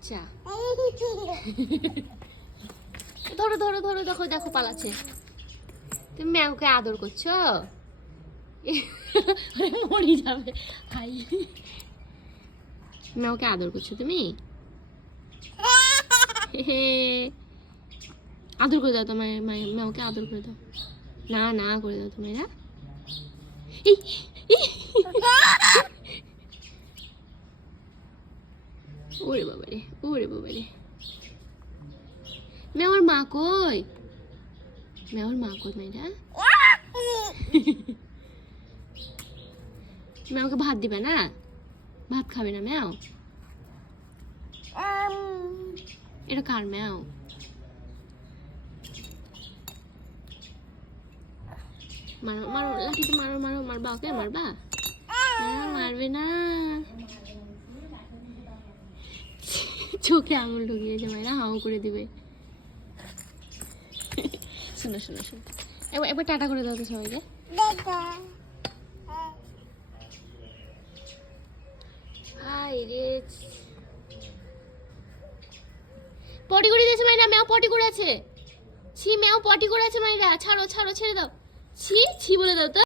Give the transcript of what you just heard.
বাচ্চা। ধরো ধরো ধরো, দেখো দেখো পালাচ্ছে। তুমি ম্যাওকে আদর করছো? মরে যাবে ভাই। ম্যাওকে আদর করছো তুমি? আদর করে দাও তোমার ম্যাওকে, আদর করে দাও। না না করে দাও তুমি না। ওরে বাবারে, ওরে বাবারে। ম্যাওর মা কই? ম্যাওর মা কই মেয়েরা? ম্যাওকে ভাত দিবে না? ভাত খাবে না ম্যাও? এটা কার ম্যাও? মারো মারো, লাঠিতে মারো মারো, মারবা ওকে? মারবা? মারবে না। চোখে আঙুল ঢুকিয়েছে মায়েরা, হাও করে দিবে। শোনো শোনো শোনো, একবার টাটা করে দাও তো সবাইকে। হাই রে, পটি করে দিয়েছে মাইরা, ম্যাও পটি করেছে। ছি, ম্যাও পটি করেছে মাইরা, ছাড়ো ছাড়ো, ছেড়ে দাও। ছি ছি বলে দাও তো।